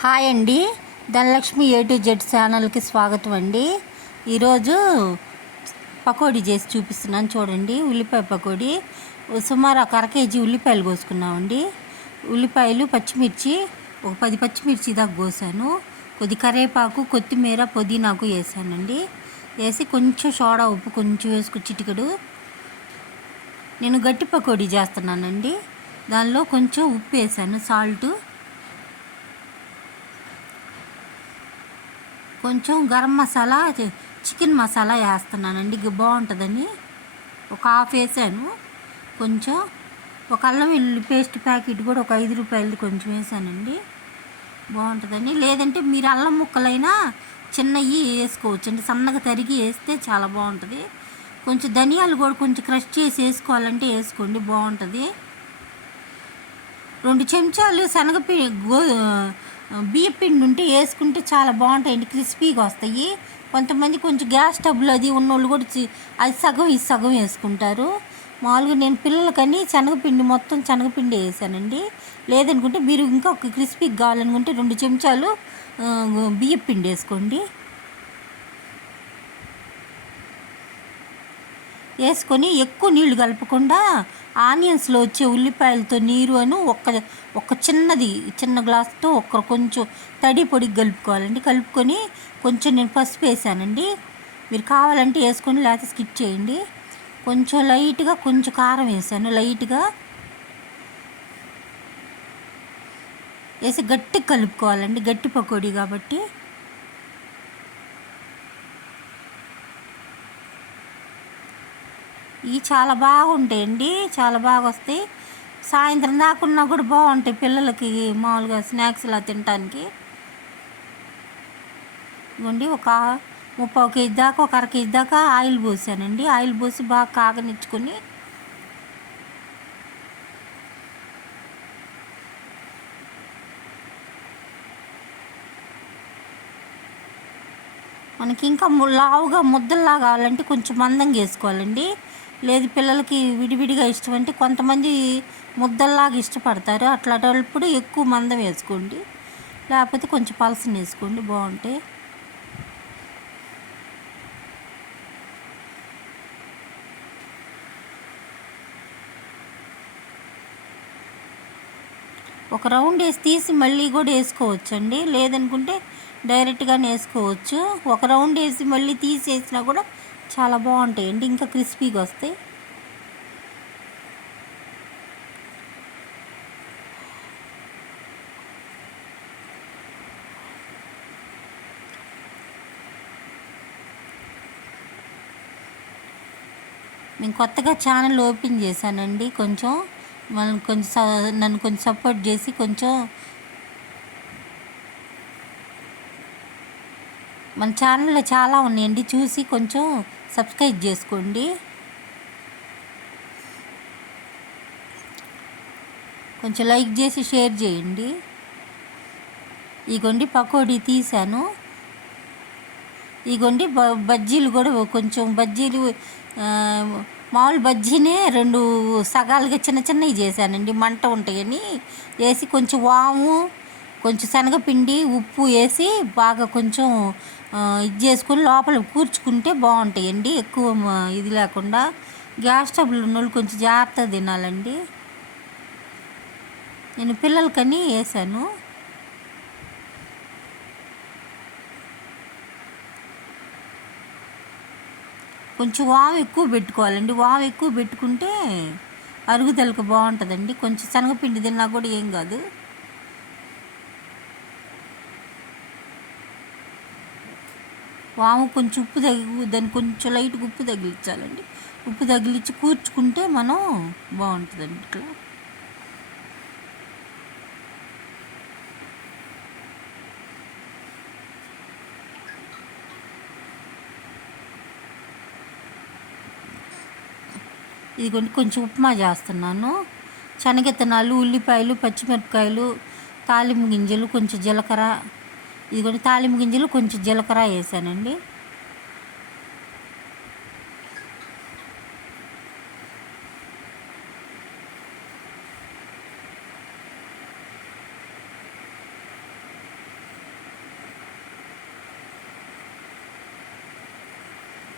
Hi అండి, Dhanalakshmi A to Z ఛానల్కి స్వాగతం అండి. ఈరోజు పకోడీ చేసి చూపిస్తున్నాను చూడండి. ఉల్లిపాయ పకోడీ. సుమారు ఒక కేజీ ఉల్లిపాయలు కోసుకున్నామండి. ఉల్లిపాయలు, పచ్చిమిర్చి ఒక 10 పచ్చిమిర్చి దాకా కోసాను. కొద్ది కరివేపాకు, కొత్తిమీర, పుదీనాకు వేసానండి. వేసి కొంచెం సోడా ఉప్పు కొంచెం వేసుకు చిటికెడు. నేను గట్టి పకోడీ చేస్తున్నానండి. దానిలో కొంచెం ఉప్పు వేసాను, సాల్టు, కొంచెం గరం మసాలా, చికెన్ మసాలా వేస్తున్నానండి. బాగుంటుందని ఒక హాఫ్ వేసాను. కొంచెం ఒక అల్లం వెల్లుల్లి పేస్ట్ ప్యాకెట్ కూడా ఒక 5 రూపాయలది కొంచెం వేసానండి, బాగుంటుందని. లేదంటే మీరు అల్లం ముక్కలైనా చిన్నవి వేసుకోవచ్చండి, సన్నగా తరిగి వేస్తే చాలా బాగుంటుంది. కొంచెం ధనియాలు కూడా కొంచెం క్రష్ చేసి వేసుకోవాలంటే వేసుకోండి, బాగుంటుంది. 2 చెంచాలు బియ్య పిండి ఉంటే వేసుకుంటే చాలా బాగుంటాయండి, క్రిస్పీగా వస్తాయి. కొంతమంది కొంచెం గ్యాస్ స్టవ్లు అది ఉన్నోళ్ళు కూడా అది సగం ఇది సగం వేసుకుంటారు. మామూలుగా నేను పిల్లలకని శనగపిండి మొత్తం శనగపిండి వేసానండి. లేదనుకుంటే మీరు ఇంకా ఒక క్రిస్పీగా కావాలనుకుంటే 2 చెంచాలు బియ్య పిండి వేసుకోండి. వేసుకొని ఎక్కువ నీళ్లు కలపకుండా ఆనియన్స్లో వచ్చే ఉల్లిపాయలతో నీరు ఒక చిన్న గ్లాస్తో కొంచెం తడి పొడికి కలుపుకోవాలండి. కలుపుకొని కొంచెం నేను పసుపు వేసానండి. మీరు కావాలంటే వేసుకొని లేకపోతే స్కిప్ చేయండి. కొంచెం లైట్గా కొంచెం కారం వేసాను, లైట్గా వేసి గట్టిగా కలుపుకోవాలండి, గట్టి పకోడీ కాబట్టి. ఇవి చాలా బాగుంటాయండి, చాలా బాగా వస్తాయి. సాయంత్రం దాకున్నా కూడా బాగుంటాయి పిల్లలకి మామూలుగా స్నాక్స్లా తినడానికి. ఇవ్వండి, ఒక 30 కేజీ దాకా, ఒక 1/2 కేజీ దాకా ఆయిల్ పోసానండి. ఆయిల్ పోసి బాగా కాగనిచ్చుకొని మనకి ఇంకా లావుగా ముద్దల్లా కావాలంటే కొంచెం మందంగా వేసుకోవాలండి. లేదు పిల్లలకి విడివిడిగా ఇష్టం అంటే కొంతమంది ముద్దల్లాగా ఇష్టపడతారు, అట్లాంటప్పుడు ఎక్కువ మందం వేసుకోండి. లేకపోతే కొంచెం పలసన వేసుకోండి, బాగుంటాయి. ఒక రౌండ్ వేసి తీసి మళ్ళీ కూడా వేసుకోవచ్చండి, లేదనుకుంటే డైరెక్ట్గానే వేసుకోవచ్చు. ఒక రౌండ్ వేసి మళ్ళీ తీసేసినా కూడా చాలా బాగుంటాయండి, ఇంకా క్రిస్పీగా వస్తాయి. నేను కొత్తగా ఛానల్ ఓపెన్ చేశానండి. కొంచెం నన్ను కొంచెం సపోర్ట్ చేసి కొంచెం మన ఛానల్లో చాలా ఉన్నాయండి, చూసి కొంచెం సబ్స్క్రైబ్ చేసుకోండి. కొంచెం లైక్ చేసి షేర్ చేయండి. ఇగోండి పకోడీ తీసాను. ఇగోండి బజ్జీలు కూడా కొంచెం బజ్జీలు మామూలు బజ్జీనే 2 సగాలుగా చిన్నవి చేశానండి, మంట ఉంటాయని వేసి కొంచెం వాము, కొంచెం శనగపిండి, ఉప్పు వేసి బాగా కొంచెం ఇది చేసుకొని లోపల కూర్చుకుంటే బాగుంటాయండి, ఎక్కువ ఇది లేకుండా. గ్యాస్ స్టవ్లు ఉన్నోళ్ళు కొంచెం జాగ్రత్తగా తినాలండి. నేను పిల్లలకని వేసాను. కొంచెం వాము ఎక్కువ పెట్టుకోవాలండి, వాము ఎక్కువ పెట్టుకుంటే అరుగుదలకు బాగుంటుందండి. కొంచెం శనగపిండి తిన్నా కూడా ఏం కాదు. వాము కొంచెం ఉప్పు దాన్ని కొంచెం లైట్గా ఉప్పు తగిలించాలండి. ఉప్పు తగిలించి కూర్చుకుంటే మనం బాగుంటుందండి ఇట్లా. ఇదిగోండి కొంచెం ఉప్మా చేస్తున్నాను. శనగిత్తనాలు, ఉల్లిపాయలు, పచ్చిమిరపకాయలు, తాలింపు గింజలు, కొంచెం జీలకర్ర. ఇదిగోండి తాలింపు గింజలు కొంచెం జీలకర్ర వేసానండి.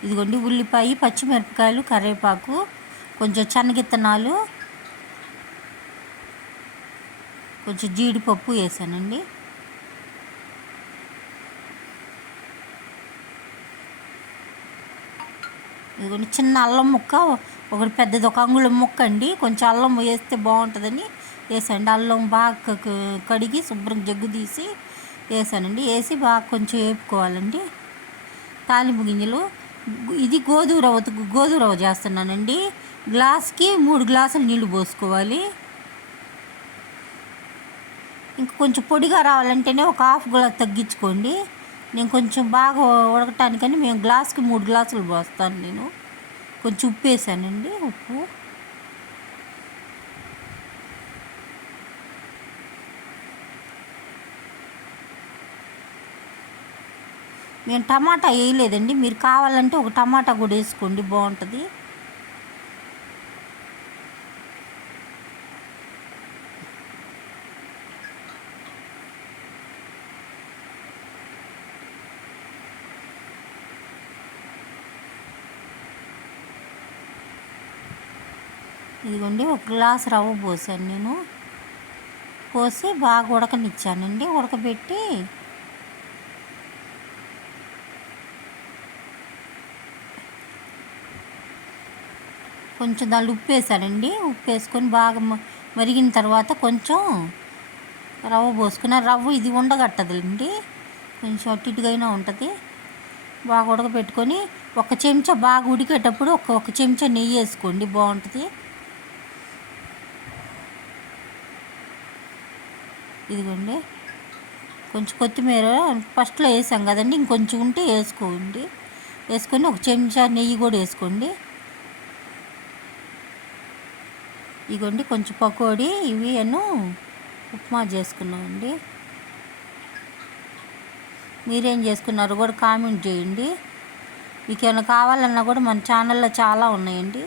ఇదిగోండి ఉల్లిపాయ, పచ్చిమిరపకాయలు, కరివేపాకు, కొంచెం శనగిత్తనాలు, కొంచెం జీడిపప్పు వేసానండి. ఇదిగోండి చిన్న అల్లం ముక్క ఒకటి పెద్దది, ఒక అంగుళం ముక్క అండి. కొంచెం అల్లం వేస్తే బాగుంటుందని వేసానండి. అల్లం బాగా కడిగి శుభ్రం జగ్గు తీసి వేసానండి. వేసి బాగా కొంచెం వేపుకోవాలండి. తాలింపు గింజలు, ఇది గోధుమ రవ్వ చేస్తున్నానండి. గ్లాస్కి 3 గ్లాసులు నీళ్లు పోసుకోవాలి. ఇంకా కొంచెం పొడిగా రావాలంటేనే ఒక హాఫ్ గ్లాస్ తగ్గించుకోండి. నేను కొంచెం బాగా ఉడకటానికని మేము గ్లాస్కి 3 గ్లాసులు పోస్తాను. నేను కొంచెం ఉప్పు వేసానండి. ఉప్పు నేను టమాటా వేయలేదండి. మీరు కావాలంటే ఒక టమాటా కూడా వేసుకోండి, బాగుంటుంది. ఇదిగోండి ఒక గ్లాస్ రవ్వ పోసాను నేను. పోసి బాగా ఉడకనిచ్చానండి. ఉడకబెట్టి కొంచెం దాంట్లో ఉప్పు వేసానండి. ఉప్పు వేసుకొని బాగా మరిగిన తర్వాత కొంచెం రవ్వ పోసుకున్న రవ్వ ఇది ఉండగట్టదండి, కొంచెం అటు ఇటుగైనా ఉంటుంది. బాగా ఉడకబెట్టుకొని ఒక చెంచా బాగా ఉడికేటప్పుడు ఒక చెంచా నెయ్యి వేసుకోండి, బాగుంటుంది. ఇదిగోండి కొంచెం కొత్తిమీర ఫస్ట్లో వేసాం కదండి, ఇంకొంచెం ఉంటే వేసుకోండి. వేసుకొని ఒక చెంచా నెయ్యి కూడా వేసుకోండి. ఇదిగోండి కొంచెం పకోడీ ఇవి ఉప్మా చేసుకున్నామండి. మీరేం చేసుకున్నారో కూడా కామెంట్ చేయండి. మీకు ఏమైనా కావాలన్నా కూడా మన ఛానల్లో చాలా ఉన్నాయండి,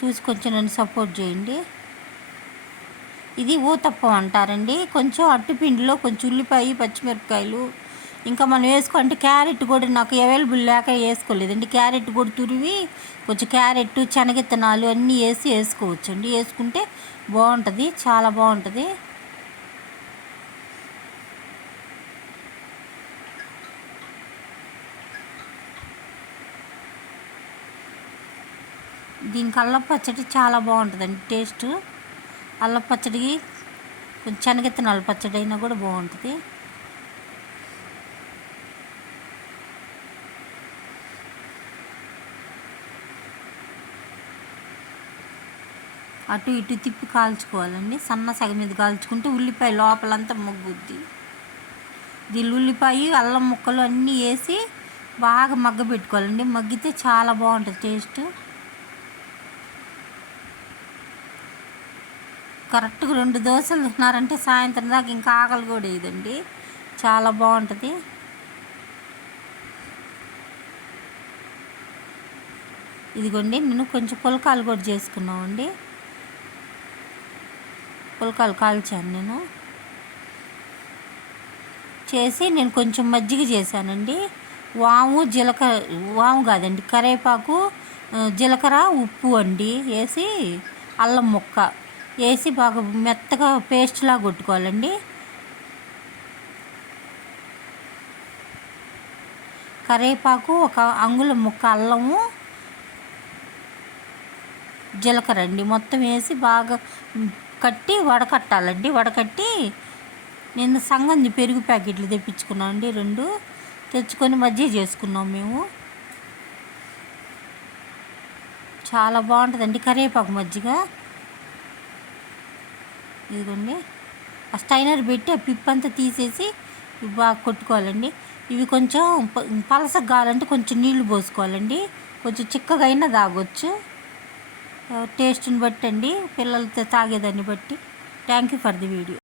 చూసి కొంచెం నన్ను సపోర్ట్ చేయండి. ఇది ఊతప్పం అంటారండి. కొంచెం అట్టుపిండిలో కొంచెం ఉల్లిపాయ, పచ్చిమిరపకాయలు, ఇంకా మనం వేసుకోవాలంటే క్యారెట్ కూడా నాకు అవైలబుల్ లేక వేసుకోలేదండి. క్యారెట్ కూడా తురివి కొంచెం క్యారెట్, శనగిత్తనాలు అన్నీ వేసుకోవచ్చండి. వేసుకుంటే బాగుంటుంది, చాలా బాగుంటుంది. దీనికి అల్లం పచ్చడి చాలా బాగుంటుందండి టేస్ట్. అల్లం పచ్చడికి కొంచెం శనగిత్తనాల పచ్చడి అయినా కూడా బాగుంటుంది. అటు ఇటు తిప్పి కాల్చుకోవాలండి. సన్న సగం మీద కాల్చుకుంటే ఉల్లిపాయ లోపలంతా మగ్గుద్ది. దీని ఉల్లిపాయ, అల్లం ముక్కలు అన్నీ వేసి బాగా మగ్గబెట్టుకోవాలండి. మగ్గితే చాలా బాగుంటుంది టేస్ట్. కరెక్ట్గా 2 దోశలు తిన్నారంటే సాయంత్రం దాకా ఇంకా ఆకలి కూడా వేయదండి, చాలా బాగుంటుంది. ఇదిగోండి నేను కొంచెం పుల్కాలు కూడా చేసుకున్నామండి. పుల్కాలు కాల్చాను నేను. చేసి నేను కొంచెం మజ్జిగ చేశానండి. వాము కాదండి, కరివేపాకు, జీలకర్ర, ఉప్పు అండి వేసి అల్లం ముక్క వేసి బాగా మెత్తగా పేస్ట్లా కొట్టుకోవాలండి. కరివేపాకు, ఒక అంగుళం ముక్క అల్లము, జీలకర్ర అండి మొత్తం వేసి బాగా కట్టి వడకట్టాలండి. వడకట్టి నేను సంగంది పెరుగు ప్యాకెట్లు తెప్పించుకున్నాను అండి, 2 తెచ్చుకొని మజ్జిగ చేసుకున్నాం మేము. చాలా బాగుంటుందండి కరివేపాకు మజ్జిగ. ఇదిగోండి ఆ స్టైనర్ పెట్టి ఆ పిప్పంతా తీసేసి బాగా కొట్టుకోవాలండి. ఇవి కొంచెం పలసగా కావాలంటే కొంచెం నీళ్లు పోసుకోవాలండి. కొంచెం చిక్కగా అయినా తాగొచ్చు, టేస్ట్ని బట్టి అండి, పిల్లలతో తాగేదాన్ని బట్టి. Thank you for the video.